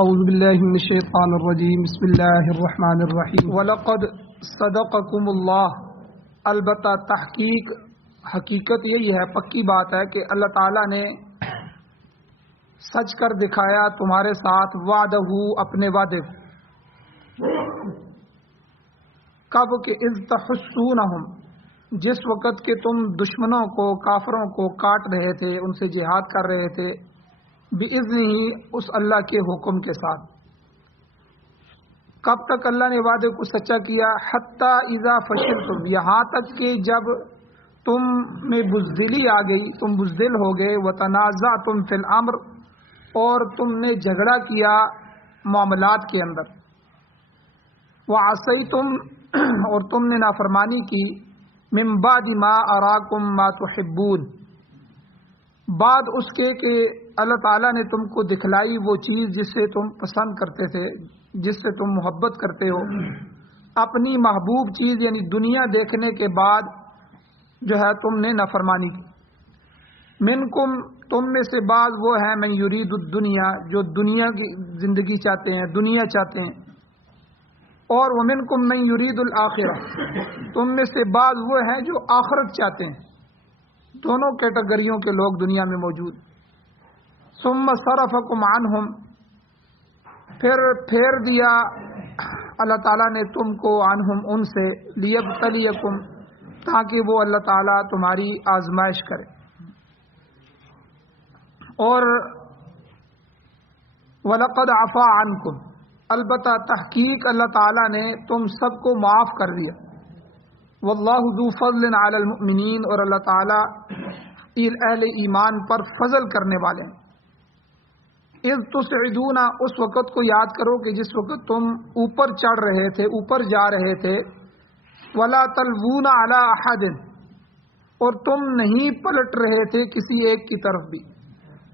اعوذ باللہ من الشیطان الرجیم بسم اللہ الرحمن الرحیم وَلَقَدْ صَدَقَكُمُ اللَّهُ البتہ حقیقت یہی ہے، پکی بات ہے کہ اللہ تعالیٰ نے سچ کر دکھایا تمہارے ساتھ وعدہ اپنے وعدے، کب کہ اذ تحسونہم، جس وقت کہ تم دشمنوں کو، کافروں کو کاٹ رہے تھے، ان سے جہاد کر رہے تھے، بِإِذْنِهِ، اس اللہ کے حکم کے ساتھ۔ کب تک اللہ نے وعدے کو سچا کیا؟ حتی اذا فشلتم، یہاں تک کہ جب تم میں بزدلی آ گئی، تم بزدل ہو گئے، وتنازعتم فی الامر، اور تم نے جھگڑا کیا معاملات کے اندر، وعصیتم، اور تم نے نافرمانی کی، من بعد ما اراکم ما تحبون، بعد اس کے کہ اللہ تعالیٰ نے تم کو دکھلائی وہ چیز جس سے تم پسند کرتے تھے، جس سے تم محبت کرتے ہو، اپنی محبوب چیز یعنی دنیا دیکھنے کے بعد جو ہے تم نے نافرمانی کی۔ منکم، تم میں سے بعض وہ ہیں، من یرید الدنیا، جو دنیا کی زندگی چاہتے ہیں، دنیا چاہتے ہیں، اور ومنکم من یرید الآخرہ، تم میں سے بعض وہ ہیں جو آخرت چاہتے ہیں۔ دونوں کیٹیگریوں کے لوگ دنیا میں موجود۔ ثم صرفکم عنہم، پھر پھیر دیا اللہ تعالیٰ نے تم کو عنہم، ان سے، لیبتلیکم، تاکہ وہ اللہ تعالیٰ تمہاری آزمائش کرے۔ اور وَلَقَدْ عَفَا عَنْكُمْ، البتہ تحقیق اللہ تعالیٰ نے تم سب کو معاف کر دیا۔ وَاللَّهُ ذُو فَضْلٍ عَلَى الْمُؤْمِنِينَ، اور اللہ تعالیٰ اہل ایمان پر فضل کرنے والے ہیں۔ اذ تسعدون، اس وقت کو یاد کرو کہ جس وقت تم اوپر چڑھ رہے تھے، اوپر جا رہے تھے، ولا تلوون علی احد، اور تم نہیں پلٹ رہے تھے کسی ایک کی طرف بھی،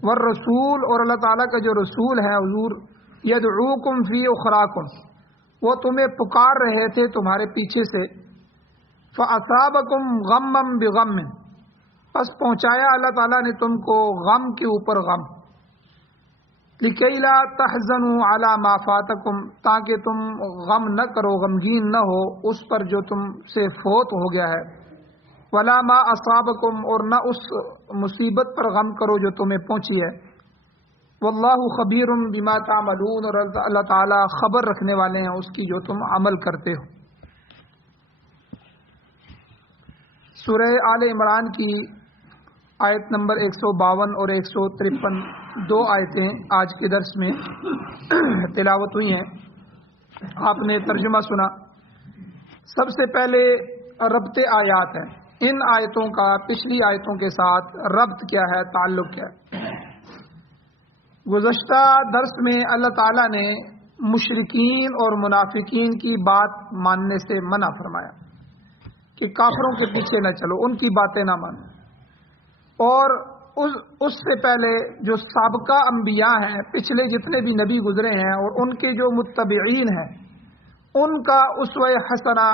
والرسول، اور اللہ تعالیٰ کا جو رسول ہے حضور، یدعوکم فی اخراکم، وہ تمہیں پکار رہے تھے تمہارے پیچھے سے، فاصابکم غما بغم، پس پہنچایا اللہ تعالیٰ نے تم کو غم کے اوپر غم، لکی لا تحزنوا علی ما فاتکم، تاکہ تم غم نہ کرو، غمگین نہ ہو اس پر جو تم سے فوت ہو گیا ہے، ولا ما اصابکم، اور نہ اس مصیبت پر غم کرو جو تمہیں پہنچی ہے، واللہ خبیر بما تعملون، اور اللہ تعالیٰ خبر رکھنے والے ہیں اس کی جو تم عمل کرتے ہو۔ سورہ آل عمران کی آیت نمبر 152 اور 153، دو آیتیں آج کے درس میں تلاوت ہوئی ہیں، آپ نے ترجمہ سنا۔ سب سے پہلے ربط آیات ہے، ان آیتوں کا پچھلی آیتوں کے ساتھ ربط کیا ہے، تعلق کیا ہے۔ گزشتہ درس میں اللہ تعالیٰ نے مشرکین اور منافقین کی بات ماننے سے منع فرمایا کہ کافروں کے پیچھے نہ چلو، ان کی باتیں نہ مانو، اور اس سے پہلے جو سابقہ انبیاء ہیں، پچھلے جتنے بھی نبی گزرے ہیں اور ان کے جو متبعین ہیں، ان کا اسوہ حسنہ،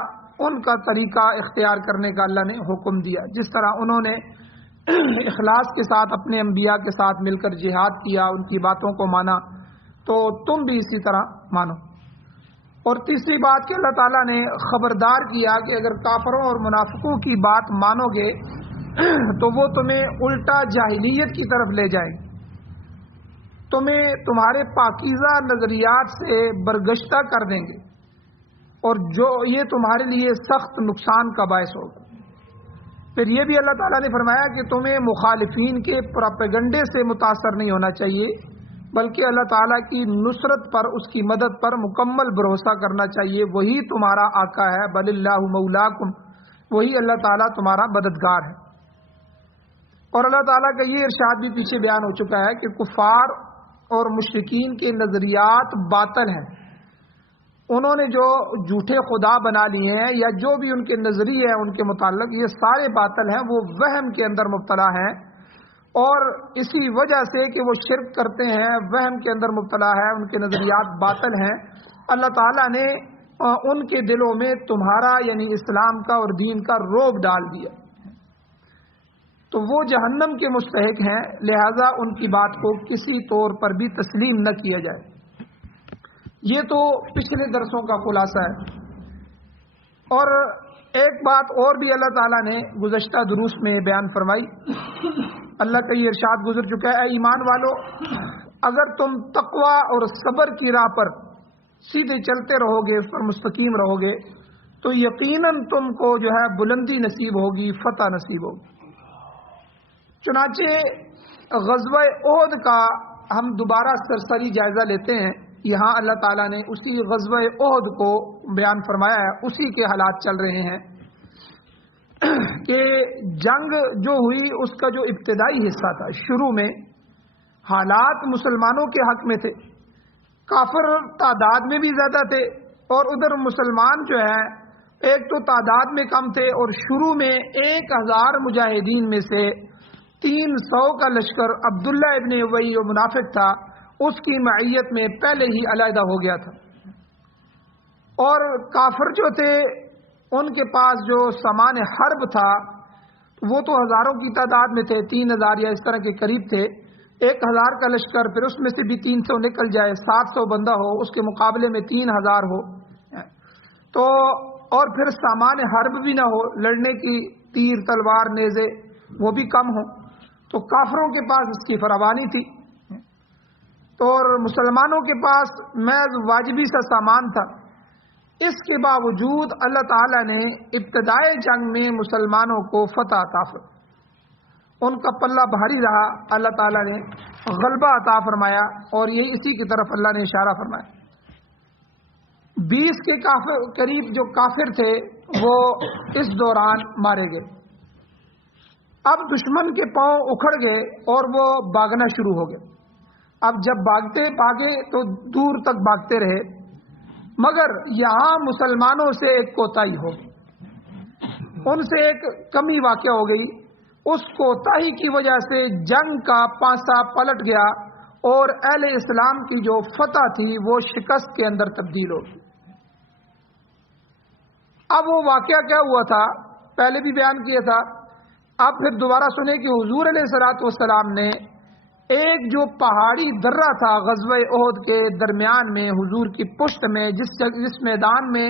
ان کا طریقہ اختیار کرنے کا اللہ نے حکم دیا۔ جس طرح انہوں نے اخلاص کے ساتھ اپنے انبیاء کے ساتھ مل کر جہاد کیا، ان کی باتوں کو مانا، تو تم بھی اسی طرح مانو۔ اور تیسری بات کہ اللہ تعالیٰ نے خبردار کیا کہ اگر کافروں اور منافقوں کی بات مانو گے تو وہ تمہیں الٹا جاہلیت کی طرف لے جائیں، تمہیں تمہارے پاکیزہ نظریات سے برگشتہ کر دیں گے، اور جو یہ تمہارے لیے سخت نقصان کا باعث ہوگا۔ پھر یہ بھی اللہ تعالیٰ نے فرمایا کہ تمہیں مخالفین کے پروپیگنڈے سے متاثر نہیں ہونا چاہیے، بلکہ اللہ تعالیٰ کی نصرت پر، اس کی مدد پر مکمل بھروسہ کرنا چاہیے، وہی تمہارا آقا ہے، بل اللہ مولاکم، وہی اللہ تعالیٰ تمہارا مددگار ہے۔ اور اللہ تعالیٰ کا یہ ارشاد بھی پیچھے بیان ہو چکا ہے کہ کفار اور مشرکین کے نظریات باطل ہیں، انہوں نے جو جھوٹے خدا بنا لیے ہیں یا جو بھی ان کے نظریے ہیں ان کے متعلق، یہ سارے باطل ہیں، وہ وہم کے اندر مبتلا ہیں، اور اسی وجہ سے کہ وہ شرک کرتے ہیں، وہم کے اندر مبتلا ہے، ان کے نظریات باطل ہیں، اللہ تعالیٰ نے ان کے دلوں میں تمہارا یعنی اسلام کا اور دین کا رعب ڈال دیا، تو وہ جہنم کے مستحق ہیں، لہذا ان کی بات کو کسی طور پر بھی تسلیم نہ کیا جائے۔ یہ تو پچھلے درسوں کا خلاصہ ہے. اور ایک بات اور بھی اللہ تعالیٰ نے گزشتہ دروس میں بیان فرمائی. اللہ کا یہ ارشاد گزر چکا ہے، اے ایمان والو، اگر تم تقوی اور صبر کی راہ پر سیدھے چلتے رہو گے، اس پر مستقیم رہو گے، تو یقیناً تم کو جو ہے بلندی نصیب ہوگی، فتح نصیب ہوگی. چنانچہ غزوہ احد کا ہم دوبارہ سرسری جائزہ لیتے ہیں. یہاں اللہ تعالیٰ نے اسی غزوہ احد کو بیان فرمایا ہے، اسی کے حالات چل رہے ہیں کہ جنگ جو ہوئی اس کا جو ابتدائی حصہ تھا، شروع میں حالات مسلمانوں کے حق میں تھے. کافر تعداد میں بھی زیادہ تھے اور ادھر مسلمان جو ہے ایک تو تعداد میں کم تھے، اور شروع میں 1000 مجاہدین میں سے 300 کا لشکر عبداللہ ابن ابی جو منافق تھا اس کی معیت میں پہلے ہی علیحدہ ہو گیا تھا. اور کافر جو تھے ان کے پاس جو سامان حرب تھا وہ تو ہزاروں کی تعداد میں تھے، 3000 یا اس طرح کے قریب تھے. 1000 کا لشکر، پھر اس میں سے بھی 300 نکل جائے، 700 بندہ ہو، اس کے مقابلے میں 3000 ہو، تو اور پھر سامان حرب بھی نہ ہو، لڑنے کی تیر تلوار نیزے وہ بھی کم ہو، تو کافروں کے پاس اس کی فراوانی تھی. تو اور مسلمانوں کے پاس محض واجبی سا سامان تھا. اس کے باوجود اللہ تعالیٰ نے ابتدائے جنگ میں مسلمانوں کو فتح عطا فرمائی. ان کا پلہ بھاری رہا، اللہ تعالیٰ نے غلبہ عطا فرمایا، اور یہی اسی کی طرف اللہ نے اشارہ فرمایا. 20 کے قریب جو کافر تھے وہ اس دوران مارے گئے. اب دشمن کے پاؤں اکھڑ گئے اور وہ بھاگنا شروع ہو گئے. اب جب بھاگے تو دور تک بھاگتے رہے، مگر یہاں مسلمانوں سے ایک کوتاہی ہو گئی، ان سے ایک کمی واقع ہو گئی. اس کوتاہی کی وجہ سے جنگ کا پانسا پلٹ گیا اور اہل اسلام کی جو فتح تھی وہ شکست کے اندر تبدیل ہو گئی. اب وہ واقعہ کیا ہوا تھا پہلے بھی بیان کیا تھا، اب پھر دوبارہ سنیں کہ حضور علیہ الصلوۃ والسلام نے ایک جو پہاڑی درہ تھا غزوہ احد کے درمیان میں حضور کی پشت میں، جس میدان میں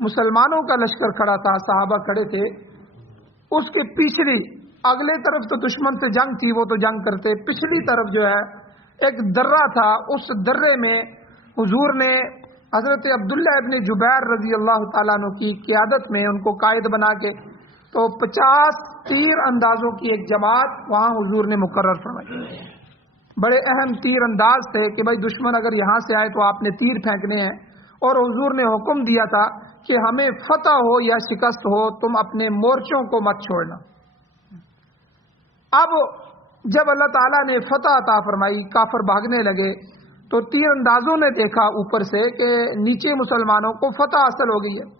مسلمانوں کا لشکر کھڑا تھا، صحابہ کھڑے تھے، اس کے پچھلی اگلے طرف تو دشمن سے جنگ تھی، وہ تو جنگ کرتے، پچھلی طرف جو ہے ایک درہ تھا. اس درے میں حضور نے حضرت عبداللہ ابن جبیر رضی اللہ تعالیٰ عنہ کی قیادت میں ان کو قائد بنا کے تو 50 تیر اندازوں کی ایک جماعت وہاں حضور نے مقرر فرمائی. بڑے اہم تیر انداز تھے کہ بھائی دشمن اگر یہاں سے آئے تو آپ نے تیر پھینکنے ہیں، اور حضور نے حکم دیا تھا کہ ہمیں فتح ہو یا شکست ہو تم اپنے مورچوں کو مت چھوڑنا. اب جب اللہ تعالیٰ نے فتح عطا فرمائی، کافر بھاگنے لگے، تو تیر اندازوں نے دیکھا اوپر سے کہ نیچے مسلمانوں کو فتح حاصل ہو گئی ہے،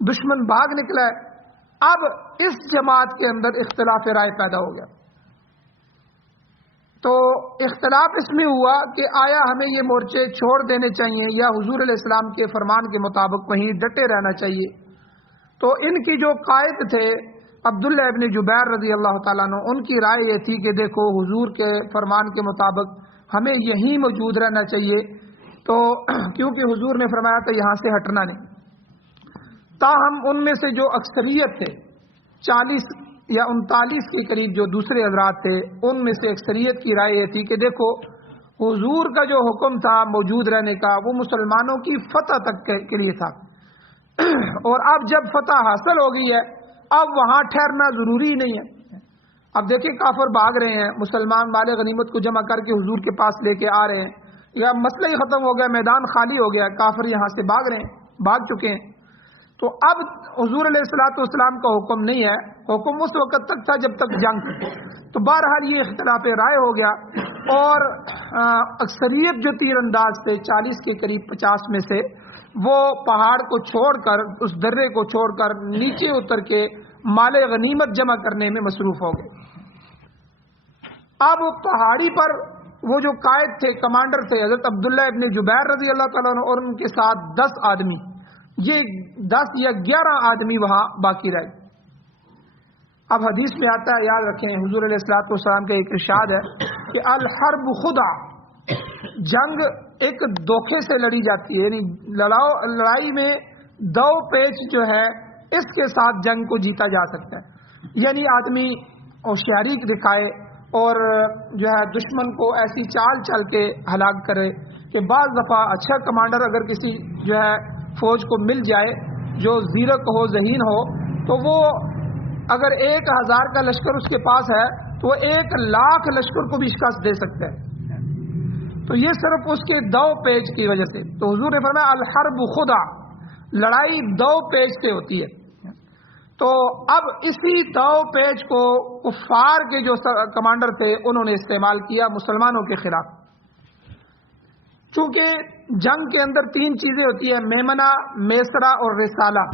دشمن بھاگ نکلا ہے. اب اس جماعت کے اندر اختلاف رائے پیدا ہو گیا. تو اختلاف اس میں ہوا کہ آیا ہمیں یہ مورچے چھوڑ دینے چاہیے یا حضور علیہ السلام کے فرمان کے مطابق وہیں ڈٹے رہنا چاہیے. تو ان کی جو قائد تھے عبداللہ ابن جبیر رضی اللہ تعالیٰ عنہ، ان کی رائے یہ تھی کہ دیکھو حضور کے فرمان کے مطابق ہمیں یہیں موجود رہنا چاہیے، تو کیونکہ حضور نے فرمایا تھا یہاں سے ہٹنا نہیں. تاہم ان میں سے جو اکثریت تھے 40 یا 39 کے قریب جو دوسرے حضرات تھے، ان میں سے اکثریت کی رائے یہ تھی کہ دیکھو حضور کا جو حکم تھا موجود رہنے کا وہ مسلمانوں کی فتح تک کے لیے تھا، اور اب جب فتح حاصل ہو گئی ہے اب وہاں ٹھہرنا ضروری نہیں ہے. اب دیکھیں کافر بھاگ رہے ہیں، مسلمان مال غنیمت کو جمع کر کے حضور کے پاس لے کے آ رہے ہیں، یا مسئلہ ہی ختم ہو گیا، میدان خالی ہو گیا، کافر یہاں سے بھاگ رہے ہیں، بھاگ چکے ہیں. تو اب حضور علیہ الصلوۃ والسلام کا حکم نہیں ہے، حکم اس وقت تک تھا جب تک جنگ تھی. تو بہرحال یہ اختلاف رائے ہو گیا، اور اکثریت جو تیر انداز تھے 40 کے قریب 50 میں سے، وہ پہاڑ کو چھوڑ کر، اس درے کو چھوڑ کر نیچے اتر کے مال غنیمت جمع کرنے میں مصروف ہو گئے. اب پہاڑی پر وہ جو قائد تھے، کمانڈر تھے حضرت عبداللہ ابن جبیر رضی اللہ تعالیٰ عنہ، اور ان کے ساتھ 10 آدمی، یہ 10 یا 11 آدمی وہاں باقی رہے. اب حدیث میں آتا ہے، یاد رکھیں، حضور علیہ الصلوۃ والسلام کا ایک ارشاد ہے کہ الحرب خدا، جنگ ایک دھوکے سے لڑی جاتی ہے، یعنی لڑائی میں دو پیچ جو ہے اس کے ساتھ جنگ کو جیتا جا سکتا ہے، یعنی آدمی ہوشیاری دکھائے اور جو ہے دشمن کو ایسی چال چل کے ہلاک کرے کہ بعض دفعہ اچھا کمانڈر اگر کسی جو ہے فوج کو مل جائے جو زیرک ہو، ذہین ہو، تو وہ اگر 1000 کا لشکر اس کے پاس ہے تو وہ 1,00,000 لشکر کو بھی شکست دے سکتا ہے، تو یہ صرف اس کے دو پیج کی وجہ سے۔ تو حضور نے فرمایا الحرب خدع، لڑائی دو پیج سے ہوتی ہے۔ تو اب اسی دو پیج کو کفار کے جو کمانڈر تھے انہوں نے استعمال کیا مسلمانوں کے خلاف، چونکہ جنگ کے اندر 3 چیزیں ہوتی ہیں، میمنہ، میسرہ اور رسالہ۔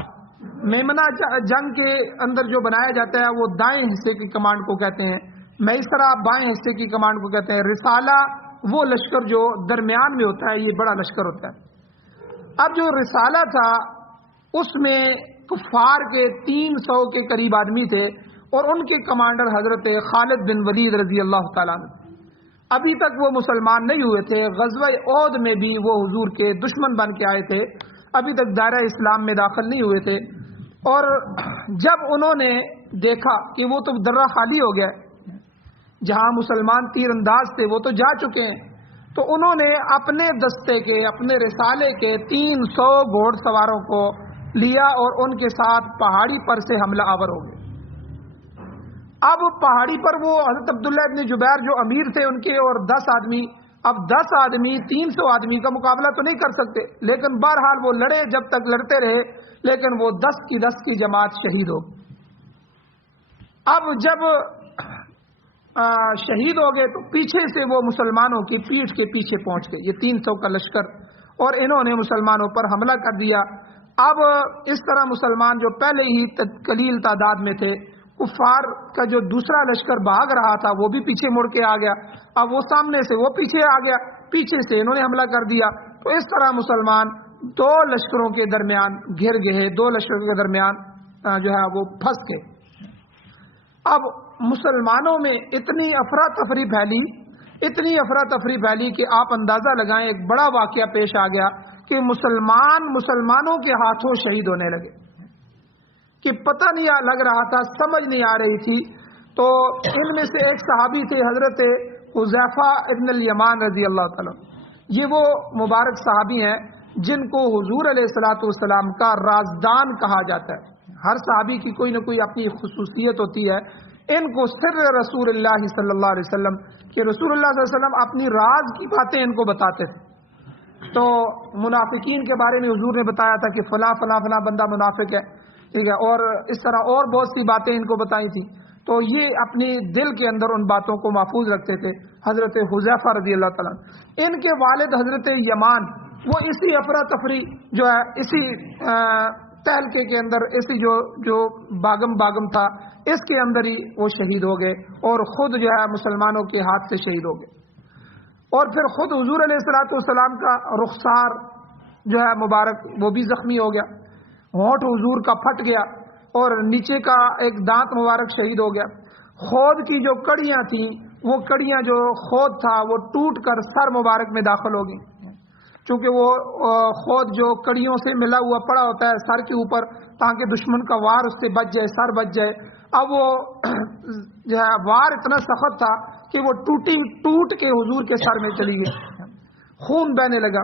میمنہ جنگ کے اندر جو بنایا جاتا ہے وہ دائیں حصے کی کمانڈ کو کہتے ہیں، میسرہ بائیں حصے کی کمانڈ کو کہتے ہیں، رسالہ وہ لشکر جو درمیان میں ہوتا ہے، یہ بڑا لشکر ہوتا ہے۔ اب جو رسالہ تھا اس میں کفار کے 300 کے قریب آدمی تھے اور ان کے کمانڈر حضرت خالد بن ولید رضی اللہ تعالیٰ عنہ۔ ابھی تک وہ مسلمان نہیں ہوئے تھے، غزوہ احد میں بھی وہ حضور کے دشمن بن کے آئے تھے، ابھی تک دائرہ اسلام میں داخل نہیں ہوئے تھے۔ اور جب انہوں نے دیکھا کہ وہ تو درہ خالی ہو گیا، جہاں مسلمان تیر انداز تھے وہ تو جا چکے ہیں، تو انہوں نے اپنے دستے کے، اپنے رسالے کے 300 گھوڑ سواروں کو لیا اور ان کے ساتھ پہاڑی پر سے حملہ آور ہو گئے۔ اب پہاڑی پر وہ حضرت عبداللہ ابن جبیر جو امیر تھے ان کے اور 10 آدمی، اب 10 آدمی 300 آدمی کا مقابلہ تو نہیں کر سکتے، لیکن بہرحال وہ لڑے، جب تک لڑتے رہے، لیکن وہ 10 کی جماعت شہید ہو۔ اب جب شہید ہو گئے تو پیچھے سے وہ مسلمانوں کی پیٹھ کے پیچھے پہنچ گئے، یہ 300 کا لشکر، اور انہوں نے مسلمانوں پر حملہ کر دیا۔ اب اس طرح مسلمان جو پہلے ہی قلیل تعداد میں تھے، کفار کا جو دوسرا لشکر بھاگ رہا تھا وہ بھی پیچھے مڑ کے آ گیا، اب وہ سامنے سے وہ پیچھے آ گیا، پیچھے سے انہوں نے حملہ کر دیا، تو اس طرح مسلمان 2 لشکروں کے درمیان گھر گئے، 2 لشکروں کے درمیان جو ہے وہ پھنس گئے۔ اب مسلمانوں میں اتنی افراتفری پھیلی کہ آپ اندازہ لگائیں، ایک بڑا واقعہ پیش آ گیا کہ مسلمانوں کے ہاتھوں شہید ہونے لگے، کہ پتہ نہیں لگ رہا تھا، سمجھ نہیں آ رہی تھی۔ تو ان میں سے ایک صحابی تھے حضرت حذیفہ ابن الیمان رضی اللہ تعالیٰ، یہ وہ مبارک صحابی ہیں جن کو حضور علیہ الصلوۃ والسلام کا رازدان کہا جاتا ہے۔ ہر صحابی کی کوئی نہ کوئی اپنی خصوصیت ہوتی ہے، ان کو سر رسول اللہ صلی اللہ علیہ وسلم، کہ رسول اللہ صلی اللہ علیہ وسلم اپنی راز کی باتیں ان کو بتاتے تھے۔ تو منافقین کے بارے میں حضور نے بتایا تھا کہ فلاں فلاں فلاں بندہ منافق ہے، ٹھیک ہے، اور اس طرح اور بہت سی باتیں ان کو بتائی تھی، تو یہ اپنی دل کے اندر ان باتوں کو محفوظ رکھتے تھے حضرت حذیفہ رضی اللہ تعالیٰ۔ ان کے والد حضرت یمان وہ اسی افراتفری جو ہے، اسی تہلکے کے اندر، اسی جو باغم تھا، اس کے اندر ہی وہ شہید ہو گئے اور خود جو ہے مسلمانوں کے ہاتھ سے شہید ہو گئے۔ اور پھر خود حضور علیہ الصلوۃ والسلام کا رخسار جو ہے مبارک وہ بھی زخمی ہو گیا، ہونٹ حضور کا پھٹ گیا اور نیچے کا ایک دانت مبارک شہید ہو گیا۔ خود کی جو کڑیاں تھیں، وہ کڑیاں جو خود تھا وہ ٹوٹ کر سر مبارک میں داخل ہو گئی، چونکہ وہ خود جو کڑیوں سے ملا ہوا پڑا ہوتا ہے سر کے اوپر، تاکہ دشمن کا وار اس سے بچ جائے، سر بچ جائے۔ اب وہ جو ہے وار اتنا سخت تھا کہ وہ ٹوٹ کے حضور کے سر میں چلی گئی، خون بہنے لگا،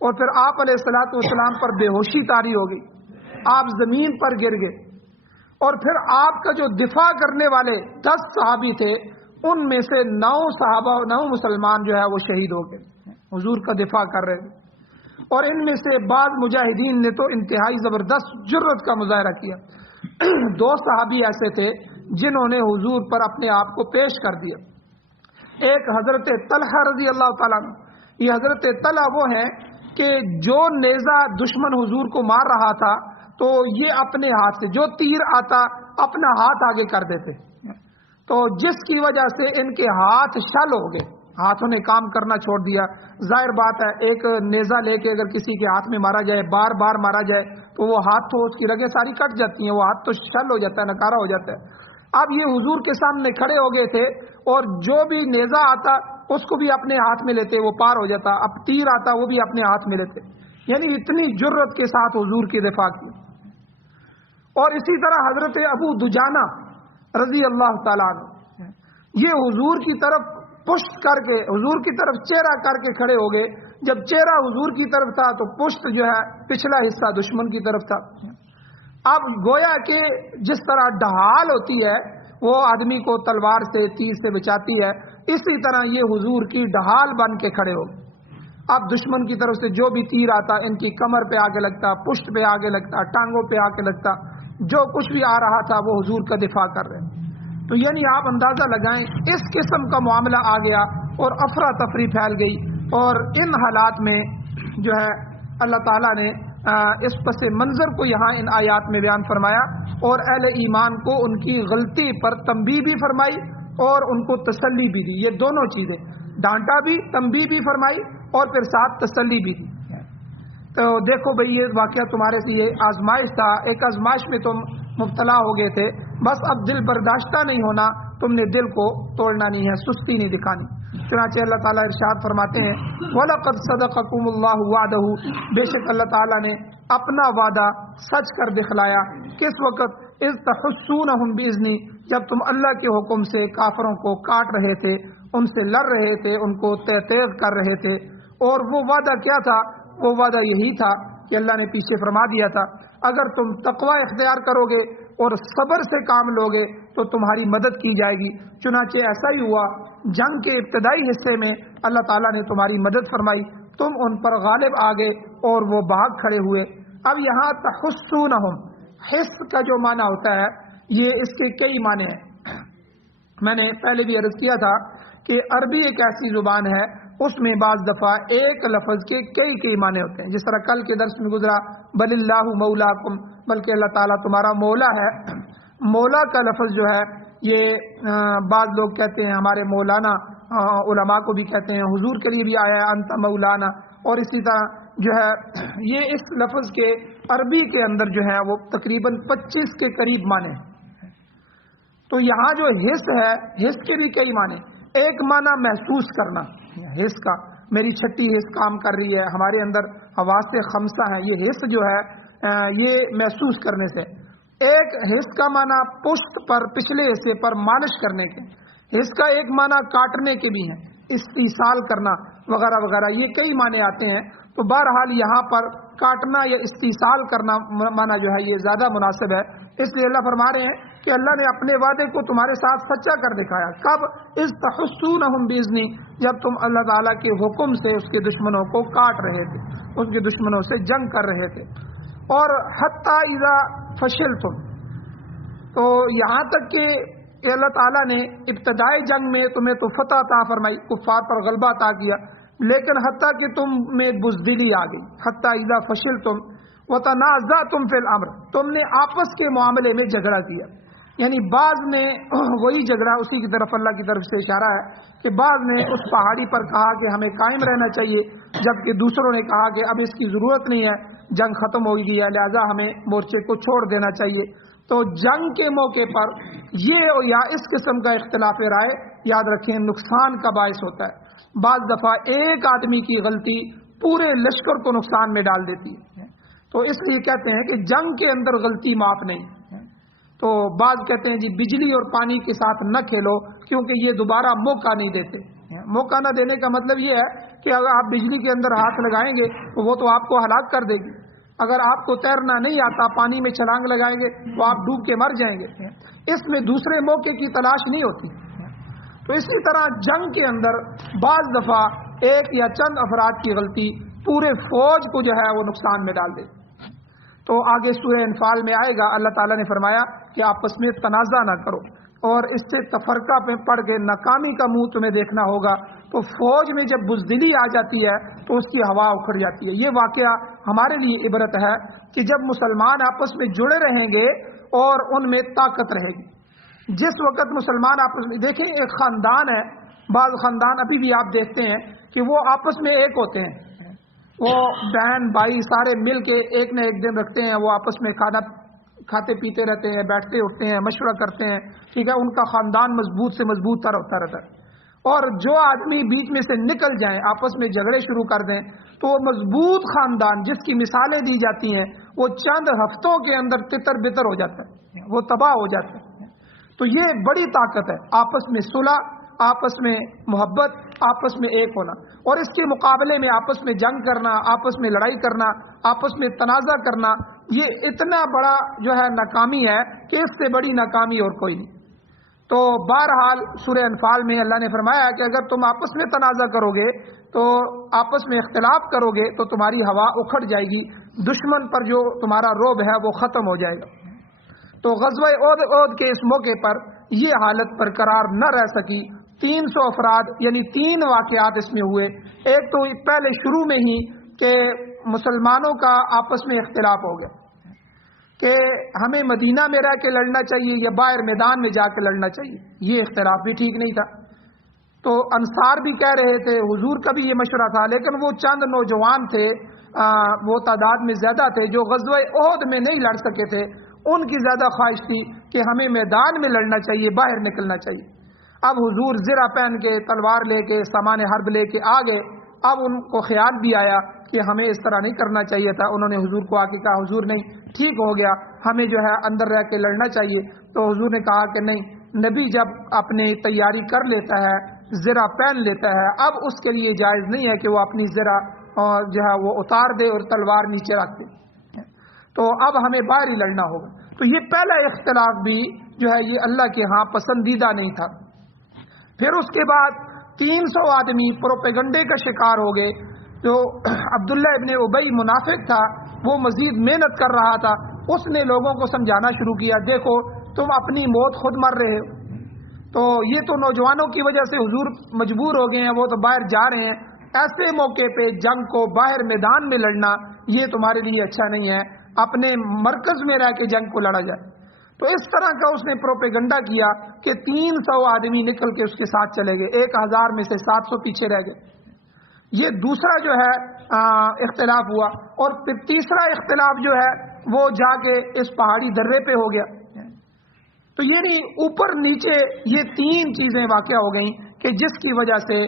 اور پھر آپ علیہ الصلوۃ والسلام پر بے ہوشی طاری ہو گئی، آپ زمین پر گر گئے۔ اور پھر آپ کا جو دفاع کرنے والے 10 صحابی تھے، ان میں سے 9 مسلمان جو ہے وہ شہید ہو گئے، حضور کا دفاع کر رہے تھے۔ اور ان میں سے بعض مجاہدین نے تو انتہائی زبردست جرأت کا مظاہرہ کیا۔ 2 صحابی ایسے تھے جنہوں نے حضور پر اپنے آپ کو پیش کر دیا۔ ایک حضرت طلحہ رضی اللہ تعالیٰ عنہ، یہ حضرت طلحہ وہ ہیں کہ جو نیزہ دشمن حضور کو مار رہا تھا تو یہ اپنے ہاتھ سے جو تیر آتا اپنا ہاتھ آگے کر دیتے، تو جس کی وجہ سے ان کے ہاتھ شل ہو گئے، ہاتھوں نے کام کرنا چھوڑ دیا۔ ظاہر بات ہے، ایک نیزہ لے کے اگر کسی کے ہاتھ میں مارا جائے، بار بار مارا جائے، تو وہ ہاتھ تو اس کی رگیں ساری کٹ جاتی ہیں، وہ ہاتھ تو شل ہو جاتا ہے، نکارا ہو جاتا ہے۔ اب یہ حضور کے سامنے کھڑے ہو گئے تھے اور جو بھی نیزہ آتا اس کو بھی اپنے ہاتھ میں لیتے، وہ پار ہو جاتا، اب تیر آتا وہ بھی اپنے ہاتھ میں لیتے، یعنی اتنی جرت کے ساتھ حضور کی دفاع کی۔ اور اسی طرح حضرت ابو دجانہ رضی اللہ تعالیٰ عنہ، یہ حضور کی طرف پشت کر کے، حضور کی طرف چہرہ کر کے کھڑے ہو گئے۔ جب چہرہ حضور کی طرف تھا تو پشت جو ہے پچھلا حصہ دشمن کی طرف تھا۔ اب گویا کہ جس طرح ڈھال ہوتی ہے وہ آدمی کو تلوار سے، تیر سے بچاتی ہے، اسی طرح یہ حضور کی ڈھال بن کے کھڑے ہو گئے۔ اب دشمن کی طرف سے جو بھی تیر آتا ان کی کمر پہ آگے لگتا، پشت پہ آگے لگتا، ٹانگوں پہ آگے لگتا، جو کچھ بھی آ رہا تھا وہ حضور کا دفاع کر رہے۔ تو یعنی آپ اندازہ لگائیں اس قسم کا معاملہ آ گیا اور افراتفری پھیل گئی۔ اور ان حالات میں جو ہے اللہ تعالیٰ نے اس پس منظر کو یہاں ان آیات میں بیان فرمایا، اور اہل ایمان کو ان کی غلطی پر تنبیہ بھی فرمائی اور ان کو تسلی بھی دی۔ یہ دونوں چیزیں، ڈانٹا بھی، تنبیہ بھی فرمائی اور پھر ساتھ تسلی بھی دی۔ تو دیکھو بھئی یہ واقعہ تمہارے سے یہ آزمائش تھا، ایک آزمائش میں تم مبتلا ہو گئے تھے، بس اب دل برداشتہ نہیں ہونا، تم نے دل کو توڑنا نہیں ہے، سستی نہیں دکھانی۔ چنانچہ اللہ تعالیٰ ارشاد فرماتے ہیں وَلَقَدْ صَدَقَكُمُ اللَّهُ وَعْدَهُ، بے شک اللہ تعالیٰ نے اپنا وعدہ سچ کر دکھلایا۔ کس وقت؟ اِذْ تَحُسُّونَهُمْ بِإِذْنِي، جب تم اللہ کے حکم سے کافروں کو کاٹ رہے تھے، ان سے لڑ رہے تھے، ان کو تیز کر رہے تھے۔ اور وہ وعدہ کیا تھا؟ وہ وعدہ یہی تھا کہ اللہ نے پیچھے فرما دیا تھا اگر تم تقوی اختیار کرو گے اور صبر سے کام لوگے تو تمہاری مدد کی جائے گی۔ چنانچہ ایسا ہی ہوا، جنگ کے ابتدائی حصے میں اللہ تعالیٰ نے تمہاری مدد فرمائی، تم ان پر غالب آ گئے اور وہ بھاگ کھڑے ہوئے۔ اب یہاں تحسونہم، حس کا جو معنی ہوتا ہے یہ اس کے کئی معنی ہیں۔ میں نے پہلے بھی عرض کیا تھا کہ عربی ایک ایسی زبان ہے اس میں بعض دفعہ ایک لفظ کے کئی معنی ہوتے ہیں، جس طرح کل کے درس میں گزرا بل اللہ مولاکم، بلکہ اللہ تعالیٰ تمہارا مولا ہے۔ مولا کا لفظ جو ہے یہ بعض لوگ کہتے ہیں، ہمارے مولانا علماء کو بھی کہتے ہیں، حضور کے لیے بھی آیا ہے انت مولانا، اور اسی طرح جو ہے یہ اس لفظ کے عربی کے اندر جو ہے وہ تقریباً 25 کے قریب معنی ہیں۔ تو یہاں جو حس ہے، حس کے بھی کئی معنی، ایک معنی محسوس کرنا، حس کا میری چھٹی حس کام کر رہی ہے، ہمارے اندر حواس خمسہ ہیں، یہ حس جو ہے یہ محسوس کرنے سے۔ ایک حس کا معنی پشت پر، پچھلے حصے پر مالش کرنے کے، حس کا ایک معنی کاٹنے کے بھی ہیں، استیصال کرنا وغیرہ وغیرہ، یہ کئی معنی آتے ہیں۔ تو بہرحال یہاں پر کاٹنا یا استیصال کرنا معنی جو ہے یہ زیادہ مناسب ہے، اس لیے اللہ فرما رہے ہیں کہ اللہ نے اپنے وعدے کو تمہارے ساتھ سچا کر دکھایا۔ کب؟ اذ تحسونہم باذنی، جب تم اللہ تعالیٰ کے حکم سے اس کے دشمنوں کو کاٹ رہے تھے، اس کے دشمنوں سے جنگ کر رہے تھے۔ اور حتی اذا فشلتم، تو یہاں تک کہ اللہ تعالیٰ نے ابتدائی جنگ میں تمہیں تو فتح عطا فرمائی، کفار پر غلبہ عطا کیا، لیکن حتیٰ کہ تم میں بزدلی آ گئی۔ حتی اذا فشلتم وتنازعتم فی الامر، تم نے آپس کے معاملے میں جھگڑا کیا، یعنی بعض نے وہی جھگڑا، اسی کی طرف اللہ کی طرف سے اشارہ ہے کہ بعض نے اس پہاڑی پر کہا کہ ہمیں قائم رہنا چاہیے، جبکہ دوسروں نے کہا کہ اب اس کی ضرورت نہیں ہے، جنگ ختم ہو گئی ہے، لہذا ہمیں مورچے کو چھوڑ دینا چاہیے۔ تو جنگ کے موقع پر یہ یا اس قسم کا اختلاف رائے یاد رکھیں نقصان کا باعث ہوتا ہے۔ بعض دفعہ ایک آدمی کی غلطی پورے لشکر کو نقصان میں ڈال دیتی ہے، تو اس لیے کہتے ہیں کہ جنگ کے اندر غلطی معاف نہیں۔ تو بعض کہتے ہیں جی بجلی اور پانی کے ساتھ نہ کھیلو کیونکہ یہ دوبارہ موقع نہیں دیتے۔ موقع نہ دینے کا مطلب یہ ہے کہ اگر آپ بجلی کے اندر ہاتھ لگائیں گے تو وہ تو آپ کو ہلاک کر دے گی، اگر آپ کو تیرنا نہیں آتا پانی میں چھلانگ لگائیں گے تو آپ ڈوب کے مر جائیں گے، اس میں دوسرے موقع کی تلاش نہیں ہوتی۔ تو اسی طرح جنگ کے اندر بعض دفعہ ایک یا چند افراد کی غلطی پورے فوج کو جو ہے وہ نقصان میں ڈال دے۔ تو آگے سورہ انفال میں آئے گا، اللہ تعالیٰ نے فرمایا کہ آپس میں تنازع نہ کرو، اور اس سے تفرقہ پہ پڑ کے ناکامی کا منہ تمہیں دیکھنا ہوگا۔ تو فوج میں جب بزدلی آ جاتی ہے تو اس کی ہوا اکھڑ جاتی ہے۔ یہ واقعہ ہمارے لیے عبرت ہے کہ جب مسلمان آپس میں جڑے رہیں گے اور ان میں طاقت رہے گی، جس وقت مسلمان آپس میں، دیکھیں ایک خاندان ہے، بعض خاندان ابھی بھی آپ دیکھتے ہیں کہ وہ آپس میں ایک ہوتے ہیں، وہ بہن بھائی سارے مل کے ایک نہ ایک دن رکھتے ہیں، وہ آپس میں کھانا کھاتے پیتے رہتے ہیں، بیٹھتے اٹھتے ہیں، مشورہ کرتے ہیں، ٹھیک ہے، ان کا خاندان مضبوط سے مضبوط تر ہوتا رہتا ہے۔ اور جو آدمی بیچ میں سے نکل جائیں، آپس میں جھگڑے شروع کر دیں، تو وہ مضبوط خاندان جس کی مثالیں دی جاتی ہیں وہ چند ہفتوں کے اندر تتر بتر ہو جاتا ہے، وہ تباہ ہو جاتا ہے۔ تو یہ بڑی طاقت ہے، آپس میں صلح، آپس میں محبت، آپس میں ایک ہونا۔ اور اس کے مقابلے میں آپس میں جنگ کرنا، آپس میں لڑائی کرنا، آپس میں تنازع کرنا، یہ اتنا بڑا جو ہے ناکامی ہے کہ اس سے بڑی ناکامی اور کوئی نہیں۔ تو بہرحال سورہ انفال میں اللہ نے فرمایا کہ اگر تم آپس میں تنازع کرو گے، تو آپس میں اختلاف کرو گے تو تمہاری ہوا اکھڑ جائے گی، دشمن پر جو تمہارا رعب ہے وہ ختم ہو جائے گا۔ تو غزوہ احد کے اس موقع پر یہ حالت برقرار نہ رہ سکی۔ 300 افراد یعنی 3 واقعات اس میں ہوئے۔ ایک تو پہلے شروع میں ہی کہ مسلمانوں کا آپس میں اختلاف ہو گیا کہ ہمیں مدینہ میں رہ کے لڑنا چاہیے یا باہر میدان میں جا کے لڑنا چاہیے، یہ اختلاف بھی ٹھیک نہیں تھا۔ تو انصار بھی کہہ رہے تھے، حضور کا بھی یہ مشورہ تھا، لیکن وہ چند نوجوان تھے، وہ تعداد میں زیادہ تھے، جو غزوہ احد میں نہیں لڑ سکے تھے، ان کی زیادہ خواہش تھی کہ ہمیں میدان میں لڑنا چاہیے، باہر نکلنا چاہیے۔ اب حضور زرہ پہن کے، تلوار لے کے، سامان حرب لے کے آ گئے۔ اب ان کو خیال بھی آیا کہ ہمیں اس طرح نہیں کرنا چاہیے تھا۔ انہوں نے حضور کو آ کے کہا، حضور نہیں، ٹھیک ہو گیا، ہمیں جو ہے اندر رہ کے لڑنا چاہیے۔ تو حضور نے کہا کہ نہیں، نبی جب اپنی تیاری کر لیتا ہے، زرہ پہن لیتا ہے، اب اس کے لیے جائز نہیں ہے کہ وہ اپنی زرہ جو ہے وہ اتار دے اور تلوار نیچے رکھ دے۔ تو اب ہمیں باہر ہی لڑنا ہوگا۔ تو یہ پہلا اختلاف بھی جو ہے یہ اللہ کے ہاں پسندیدہ نہیں تھا۔ پھر اس کے بعد 300 آدمی پروپیگنڈے کا شکار ہو گئے۔ جو عبداللہ ابن ابی منافق تھا، وہ مزید محنت کر رہا تھا، اس نے لوگوں کو سمجھانا شروع کیا، دیکھو تم اپنی موت خود مر رہے ہو، تو یہ تو نوجوانوں کی وجہ سے حضور مجبور ہو گئے ہیں، وہ تو باہر جا رہے ہیں، ایسے موقع پہ جنگ کو باہر میدان میں لڑنا یہ تمہارے لیے اچھا نہیں ہے، اپنے مرکز میں رہ کے جنگ کو لڑا جائے۔ تو اس طرح کا اس نے پروپیگنڈا کیا کہ 300 آدمی نکل کے اس کے ساتھ چلے گئے، 1000 میں سے 700 پیچھے رہ گئے۔ یہ دوسرا جو ہے اختلاف ہوا۔ اور پھر تیسرا اختلاف جو ہے وہ جا کے اس پہاڑی درے پہ ہو گیا۔ تو یعنی اوپر نیچے یہ 3 چیزیں واقع ہو گئیں کہ جس کی وجہ سے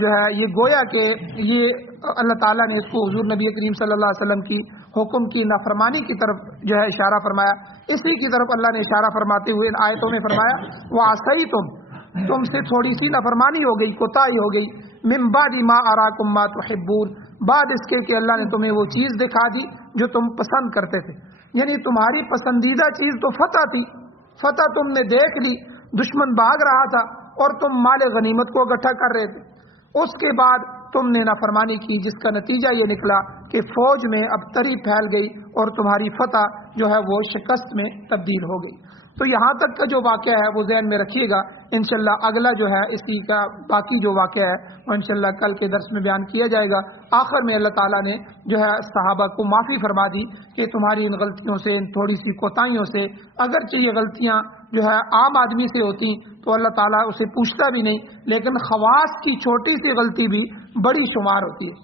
جو ہے یہ گویا کہ یہ اللہ تعالیٰ نے اس کو حضور نبی کریم صلی اللہ علیہ وسلم کی حکم کی نافرمانی کی طرف جو ہے اشارہ فرمایا۔ اسی کی طرف اللہ نے اشارہ فرماتے ہوئے ان آیتوں میں فرمایا، وَعَصَيْتُمْ، تم سے تھوڑی سی نافرمانی ہو گئی، کوتاہی ہو گئی، مِن بَعْدِ مَا أَرَاكُمْ مَا تُحِبُّونَ، بعد اس کے کہ اللہ نے تمہیں وہ چیز دکھا دی جو تم پسند کرتے تھے۔ یعنی تمہاری پسندیدہ چیز تو فتح تھی، فتح تم نے دیکھ لی، دشمن بھاگ رہا تھا اور تم مال غنیمت کو اکٹھا کر رہے تھے۔ اس کے بعد تم نے نافرمانی کی، جس کا نتیجہ یہ نکلا کہ فوج میں اب تری پھیل گئی اور تمہاری فتح جو ہے وہ شکست میں تبدیل ہو گئی۔ تو یہاں تک کا جو واقعہ ہے وہ ذہن میں رکھیے گا، انشاءاللہ اگلا جو ہے اسی کا باقی جو واقعہ ہے وہ انشاءاللہ کل کے درس میں بیان کیا جائے گا۔ آخر میں اللہ تعالیٰ نے جو ہے صحابہ کو معافی فرما دی کہ تمہاری ان غلطیوں سے، ان تھوڑی سی کوتاہیوں سے، اگرچہ یہ غلطیاں جو ہے عام آدمی سے ہوتی تو اللہ تعالیٰ اسے پوچھتا بھی نہیں، لیکن خواص کی چھوٹی سی غلطی بھی بڑی شمار ہوتی ہے۔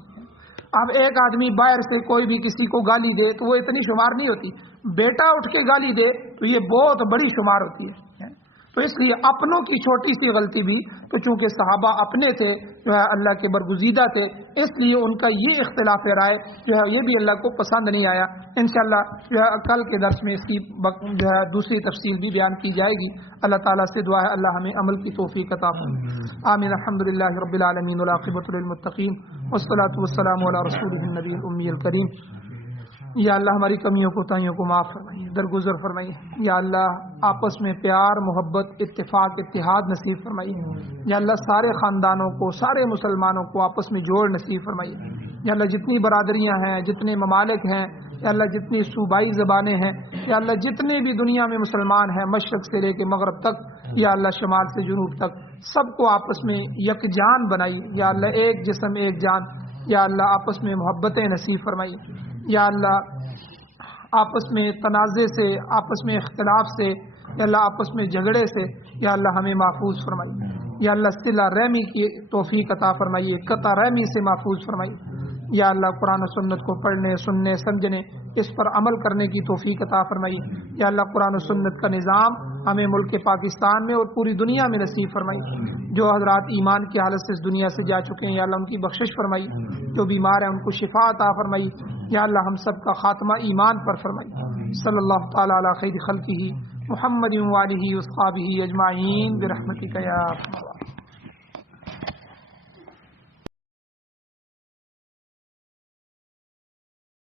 اب ایک آدمی باہر سے کوئی بھی کسی کو گالی دے تو وہ اتنی شمار نہیں ہوتی، بیٹا اٹھ کے گالی دے تو یہ بہت بڑی شمار ہوتی ہے۔ تو اس لیے اپنوں کی چھوٹی سی غلطی بھی، تو چونکہ صحابہ اپنے تھے جو ہے اللہ کے برگزیدہ تھے، اس لیے ان کا یہ اختلاف رائے جو ہے یہ بھی اللہ کو پسند نہیں آیا۔ انشاءاللہ جو ہے کل کے درس میں اس کی جو ہے دوسری تفصیل بھی بیان کی جائے گی۔ اللہ تعالیٰ سے دعا ہے اللہ ہمیں عمل کی توفیق عطا فرمائے۔ آمین۔ الحمدللہ رب العالمین والعاقبۃ للمتقین والصلاۃ والسلام علی رسولہ النبی الامی الکریم۔ یا اللہ ہماری کمیوں کوتاہیوں کو معاف فرمائیے، درگزر فرمائیے۔ یا اللہ آپس میں پیار، محبت، اتفاق، اتحاد نصیب فرمائیے۔ یا اللہ سارے خاندانوں کو، سارے مسلمانوں کو آپس میں جوڑ نصیب فرمائیے۔ یا اللہ جتنی برادریاں ہیں، جتنے ممالک ہیں، یا اللہ جتنی صوبائی زبانیں ہیں، یا اللہ جتنے بھی دنیا میں مسلمان ہیں، مشرق سے لے کے مغرب تک، یا اللہ شمال سے جنوب تک، سب کو آپس میں یکجان بنائیے۔ یا اللہ ایک جسم ایک جان، یا اللہ آپس میں محبتیں نصیب فرمائیے۔ یا اللہ آپس میں تنازع سے، آپس میں اختلاف سے، یا اللہ آپس میں جھگڑے سے یا اللہ ہمیں محفوظ فرمائیے۔ یا اللہ صلہ رحمی کی توفیق عطا فرمائیے، قطع رحمی سے محفوظ فرمائیے۔ یا اللہ قرآن و سنت کو پڑھنے سننے سمجھنے اس پر عمل کرنے کی توفیق عطا فرمائی. یا اللہ قرآن و سنت کا نظام ہمیں ملک پاکستان میں اور پوری دنیا میں نصیب فرمائی. جو حضرات ایمان کی حالت سے اس دنیا سے جا چکے ہیں یا اللہ ان کی بخشش فرمائی. جو بیمار ہیں ان کو شفا عطا فرمائی. یا اللہ ہم سب کا خاتمہ ایمان پر فرمائی. صلی اللہ تعالی علی خیر خلقہ محمد و آلہ و اصحابہ اجمعین برحمتک یا ارحم الراحمین.